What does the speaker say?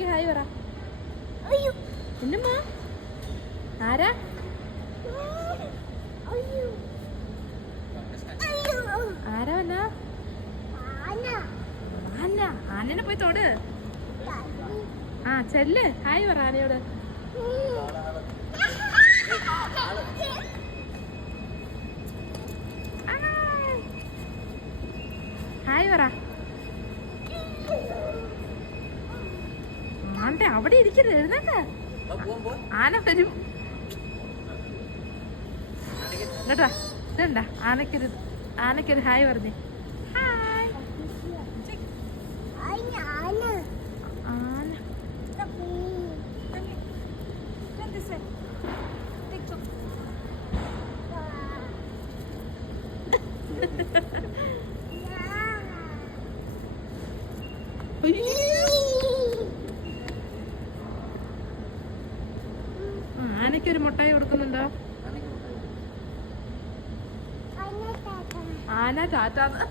ആനയ്ക്ക് ഹായ് പറ. എന്നമ്മ ആരാ? ആരാ വന്നാ? ആന. ആനനെ പോയി തൊട്. ആ ചെല്ല് ഹായ് പറ ആനയോട്. ഹായ് പറ. ആണ്ടെ അവിടെ ഇരിക്കരുത്, എഴുന്നേക്ക. ആന വരും കേട്ടാ. ഇതണ്ട ആനക്കൊരു ഹായ് പറഞ്ഞേ. ഹായ്. ആന ആനയ്ക്കൊരു മുട്ടായി കൊടുക്കുന്നുണ്ടോ? ആന ടാറ്റാന്ന്.